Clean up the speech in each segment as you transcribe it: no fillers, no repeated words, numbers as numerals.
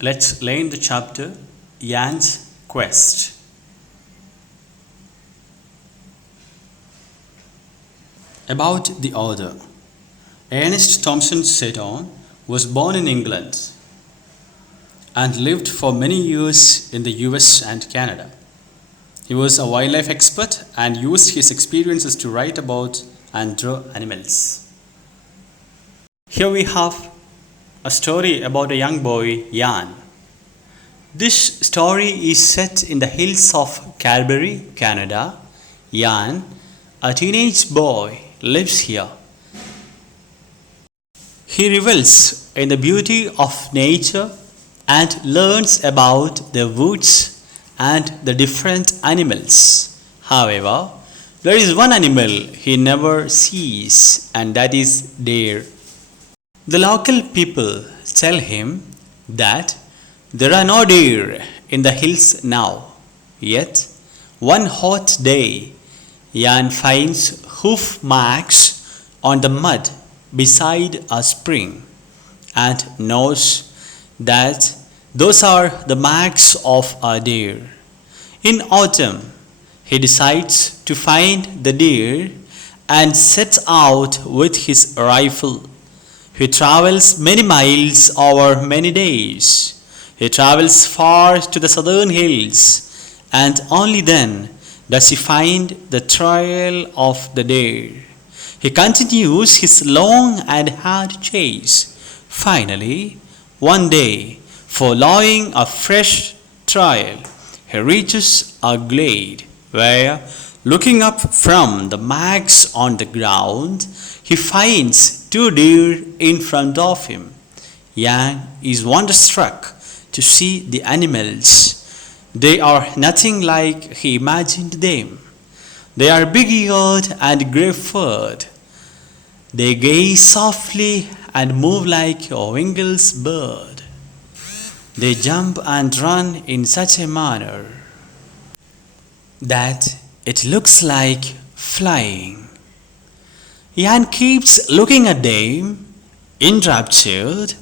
Let's learn the chapter Jan's Quest. About the author. Ernest Thompson Seton was born in England and lived for many years in the US and Canada. He was a wildlife expert and used his experiences to write about and draw animals. Here we have a story about a young boy, Jan. This story is set in the hills of Calgary, Canada. Jan, a teenage boy, lives here. He revels in the beauty of nature and learns about the woods and the different animals. However, there is one animal he never sees, and that is deer. The local people tell him that there are no deer in the hills now. Yet, one hot day, Jan finds hoof marks on the mud beside a spring and knows that those are the marks of a deer. In autumn, he decides to find the deer and sets out with his rifle. He travels many miles over many days. He travels far to the southern hills, and only then does he find the trail of the deer. He continues his long and hard chase. Finally, one day, following a fresh trail, he reaches a glade where, looking up from the marks on the ground, he finds two deer in front of him. Jan is wonderstruck to see the animals. They are nothing like he imagined them. They are big-eared and gray-furred. They gaze softly and move like a wingless bird. They jump and run in such a manner that it looks like flying. Jan keeps looking at them, enraptured,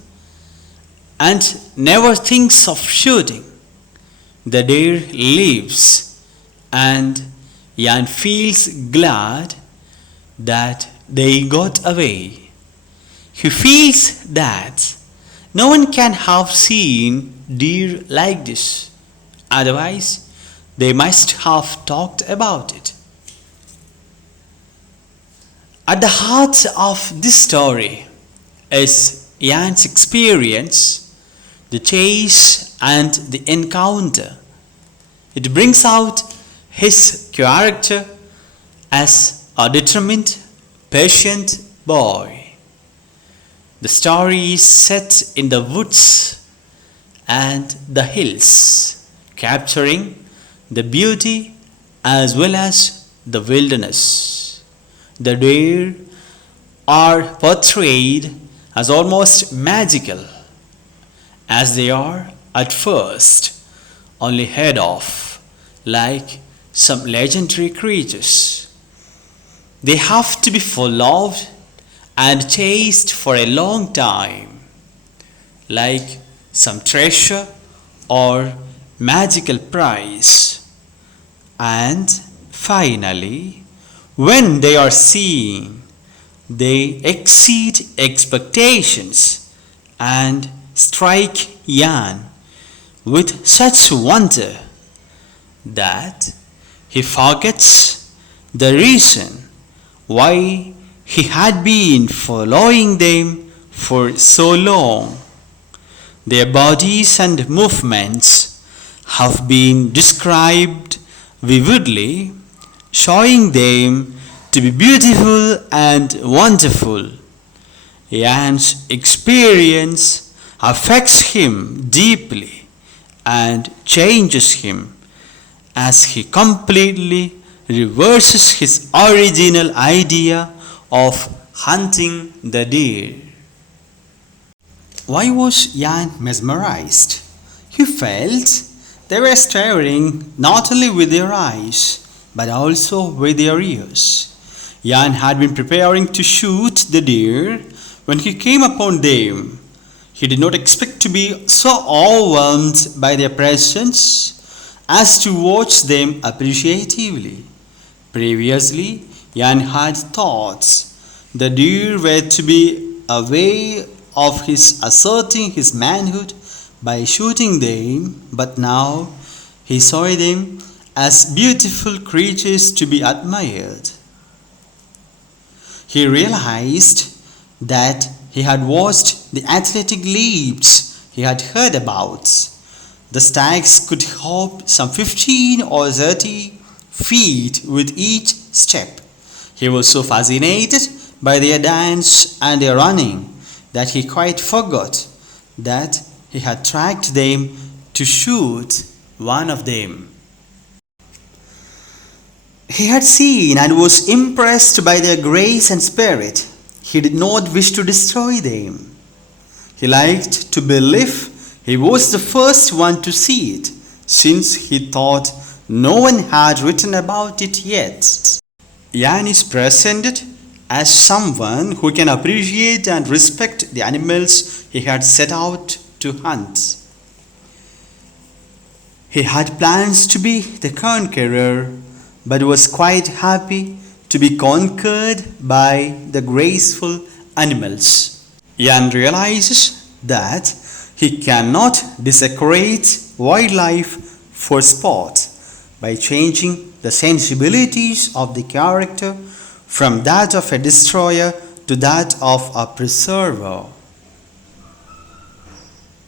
and never thinks of shooting. The deer leaves, and Jan feels glad that they got away. He feels that no one can have seen deer like this, otherwise they must have talked about it. At the heart of this story is Jan's experience, the chase and the encounter. It brings out his character as a determined, patient boy. The story is set in the woods and the hills, capturing the beauty as well as the wilderness. The deer are portrayed as almost magical, as they are at first only heard of like some legendary creatures. They have to be followed and chased for a long time, like some treasure or magical prize. And finally, when they are seen, they exceed expectations and strike Jan with such wonder that he forgets the reason why he had been following them for so long. Their bodies and movements have been described vividly, showing them to be beautiful and wonderful. Jan's experience affects him deeply and changes him as he completely reverses his original idea of hunting the deer. Why was Jan mesmerized? He felt they were staring not only with their eyes but also with their ears. Jan had been preparing to shoot the deer when he came upon them. He did not expect to be so overwhelmed by their presence as to watch them appreciatively. Previously, Jan had thought the deer were to be a way of his asserting his manhood by shooting them, but now he saw them as beautiful creatures to be admired. He realized that he had watched the athletic leaps he had heard about. The stags could hop some 15 or 30 feet with each step. He was so fascinated by their dance and their running that he quite forgot that he had tracked them to shoot one of them. He had seen and was impressed by their grace and spirit. He did not wish to destroy them. He liked to believe he was the first one to see it, since he thought no one had written about it yet. Jan is presented as someone who can appreciate and respect the animals he had set out to hunt. He had plans to be the conqueror, but was quite happy to be conquered by the graceful animals. Jan realizes that he cannot desecrate wildlife for sport by changing the sensibilities of the character from that of a destroyer to that of a preserver.